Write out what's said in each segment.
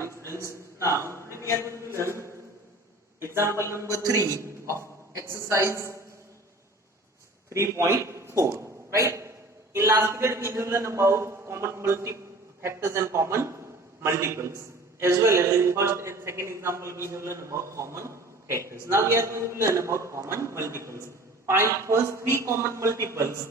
morning students. Now today we are going to learn example number 3 of exercise 3.4. Right? In last period we have learned about common factors and common multiples. As well as in first and second example we have learned about common factors. Now we are going to learn about common multiples. Find first 3 common multiples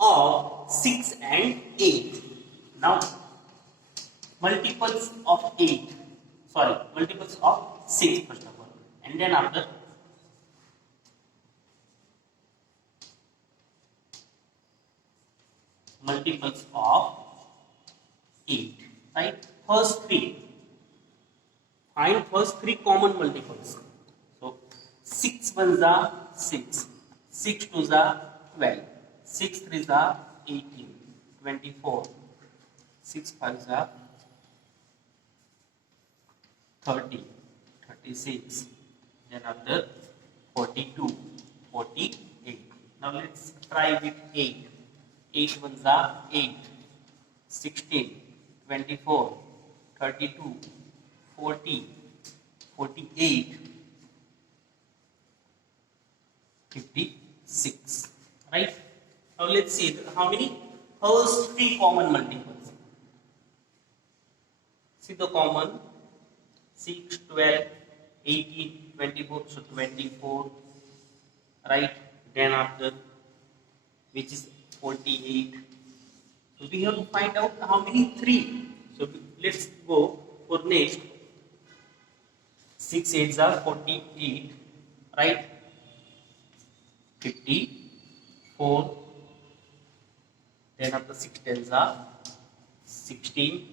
of 6 and 8. Now multiples of 8, multiples of 6 first of all, and then after multiples of 8, right? First 3, find first 3 common multiples. So 6 ones are 6, 6 twos are 12, 6 threes are 18, 24, 6 fives are 30, 36, then after 42, 48. Now let's try with 8. 8 ones are 8, 16, 24, 32, 40, 48, 56. Right? Now let's see how many first 3 common multiples. See the common 6, 12, 18, 24, so 24, right? Then after, which is 48. So we have to find out how many 3. So let's go for next. 6 8s are 48, right? 54. Then after 6 10s are 16.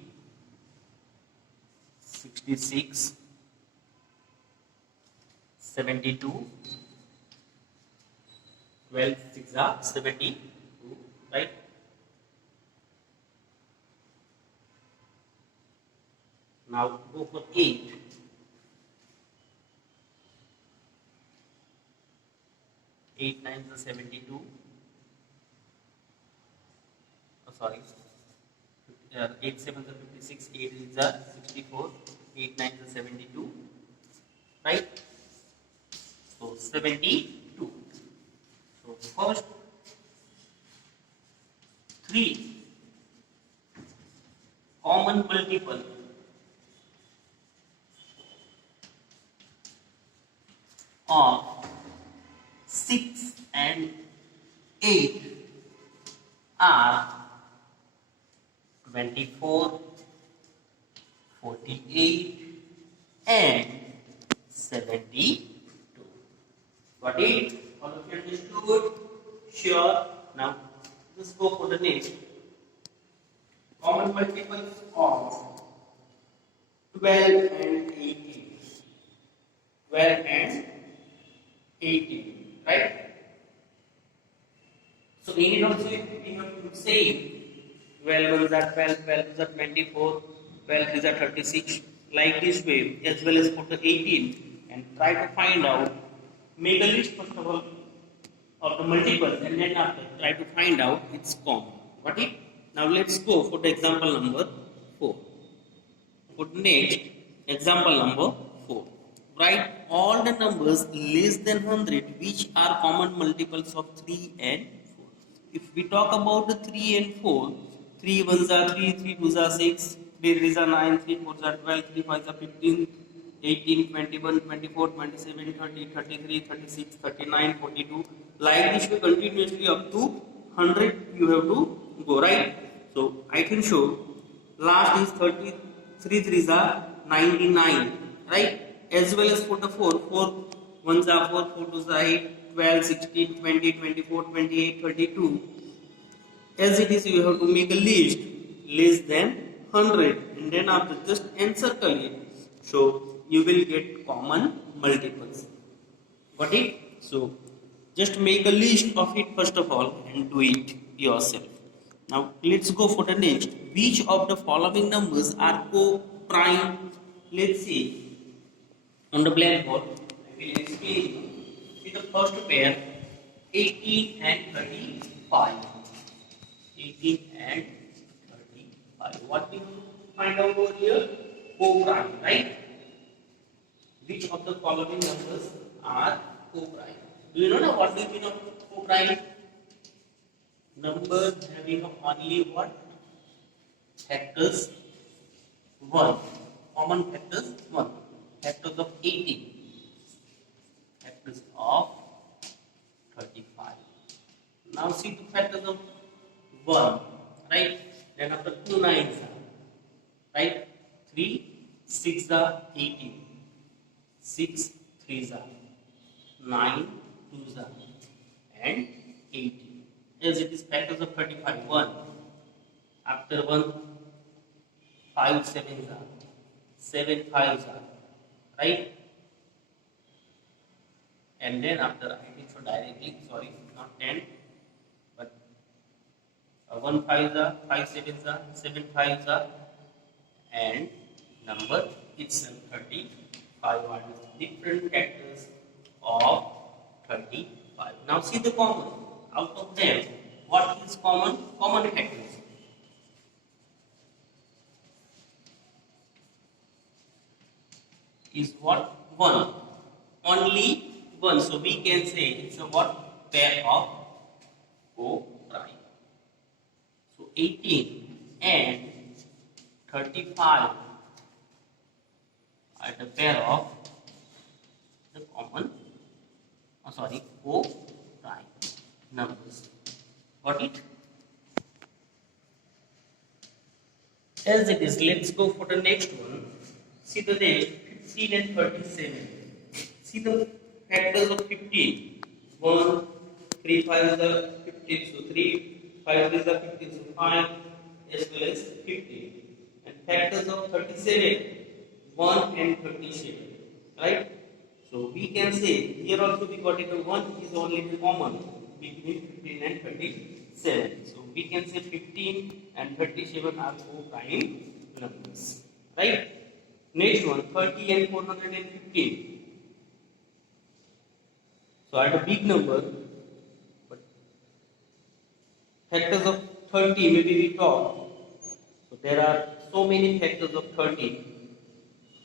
66, 72, 12 6 are 72, right? Now go for 8. 8 9s are 72. Oh, sorry. 8 7s are 56, 8 is 64, 8 9s are 72, right? So 72. So first 3 common multiple of 6 and 8 are 24, 48 and 72. Got it? All of you understood? Sure. Now let's go for the next. Common multiples of 12 and 18. 12 and 18. Right? So in it also we have to say 12 ones are 12, 12 is 24, 12 is 36, like this way, as well as for the 18, and try to find out, make a list first of all of the multiples, and then after try to find out its common. Got it? Now let's go for the example number 4. For the next example number 4. Write all the numbers less than 100 which are common multiples of 3 and 4. If we talk about the 3 and 4, 3 ones are 3, 3 twos are 6, 3 threes are 9, 3 fours are 12, 3 fives are 15, 18, 21, 24, 27, 30, 33, 36, 39, 42. Like this way continuously up to 100 you have to go, right? So I can show last is 30, 3 threes are 99, right? As well as for the 4, 4 ones are 4, 4 twos are 8, 12, 16, 20, 24, 28, 32. As it is, you have to make a list less than 100 and then after just encircle it. So you will get common multiples. Got it? So just make a list of it first of all and do it yourself. Now let's go for the next. Which of the following numbers are co-prime? Let's see. On the blackboard, I will explain. See the first pair, 18 and 35. 18 and 35. What we find out over here? co-prime, right? Which of the following numbers are co-prime? Do you know what the meaning of co-prime? Number having only what? Factors 1. Common factors 1. Factors of 18. Factors of 35. Now see the factors of 1, right? Then after 2 nines are, right? 3 6 are 18. 6 3s are 9 2s are and 18. As it is factors of 35, 1. After 1, 5 sevens are, 7 fives are, right? And then after, I think so directly, sorry, not 10, but 1 fives are, 5 sevens are, 7 fives are, and number itself 35 are different factors of 35. Now see the common. Out of them, what is common? Common factors. Is what? 1. Only 1. So we can say it's a what? Pair of co-prime. So 18 and 35 are the pair of the common, co-prime numbers. Got it? As it is, let's go for the next one. See the next 15 and 37. See the factors of 15. 1, 3 5 is 15, so 3, 5 is 15, so 5 as well as 15. And factors of 37, 1 and 37. Right? So we can say here also we got it, 1 is only the common between 15 and 37. So we can say 15 and 37 are co-prime numbers. Right? Next one, 30 and 415. So at a big number, but factors of 30 maybe we talk. So there are so many factors of 30.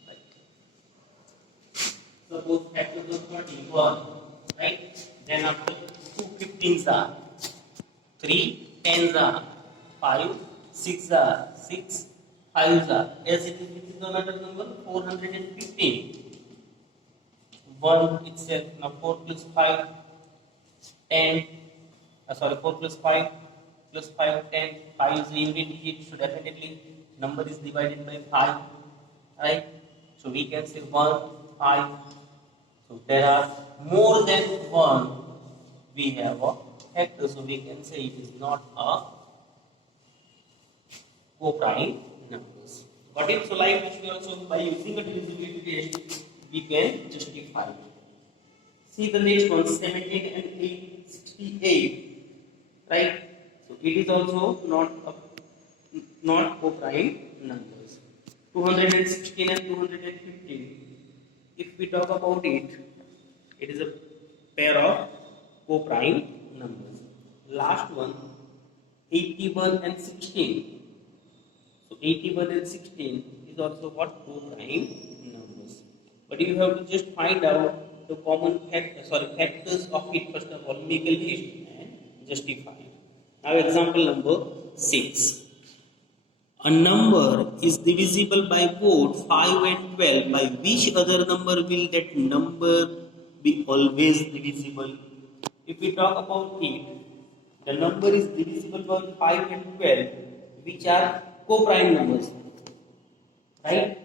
Like, suppose factors of 31, right? Then after 2 15s are, 3 10s are, 5 6 are, 6 5s are. As it is, which is another number? 415. 1 itself. Now 4 plus 5, 10. 4 plus 5 plus 5, 10. 5 is a unit digit, so definitely number is divided by 5. Right? So we can say 1, 5. So there are more than 1. We have a factor, so we can say it is not a co-prime numbers. Got it? So like this, we also by using a divisibility test, we can justify. See the next one, 17 and 68. Right? So it is also not co-prime numbers. 216 and 215. If we talk about it, it is a pair of co-prime numbers. Last one, 81 and 16. So 81 and 16 is also what? Co-prime numbers. But you have to just find out the common factors of it first of all, make a list and justify it. Now example number 6. A number is divisible by both 5 and 12. By which other number will that number be always divisible? If we talk about it, the number is divisible by 5 and 12, which are co-prime numbers. Right?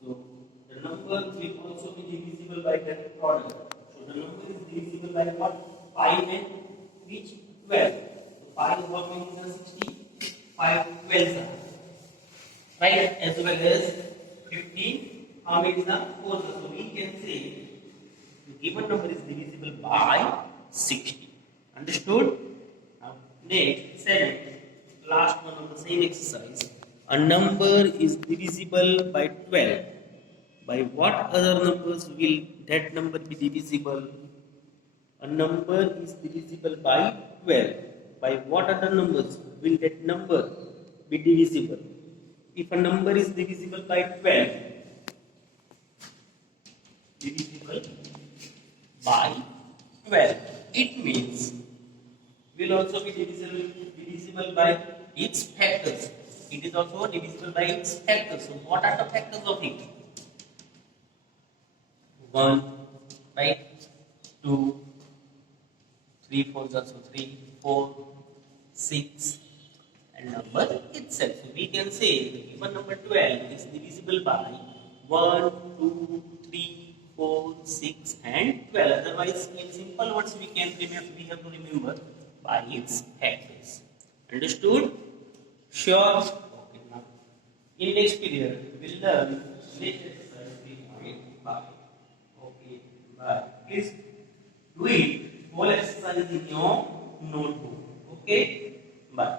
So the number will also be divisible by that product. So the number is divisible by what? 5 and which? 12. So 5 what means 60? 5 12 are. Right? As well as 15. How many is the 4? So we can say the given number is divisible by 60. Understood? Now next, 7. Last one of the same exercise. A number is divisible by 12. By what other numbers will that number be divisible? A number is divisible by 12. By what other numbers will that number be divisible? if a number is divisible by 12, divisible by 12, it means will also be divisible by its factors. It is also divisible by its factors. So what are the factors of it? 1, right? 2, 3 4s also 3, 4, 6, and number itself. So we can say the given number 12 is divisible by 1, 2, 3, 4, 6, and 12. Otherwise, in simple words, we have to remember by its factors. Understood? Sure. Okay. Now, in next period, we will learn next exercise 3.5. Okay. Bye. Please do it. Whole exercise in your notebook. Okay. Bye.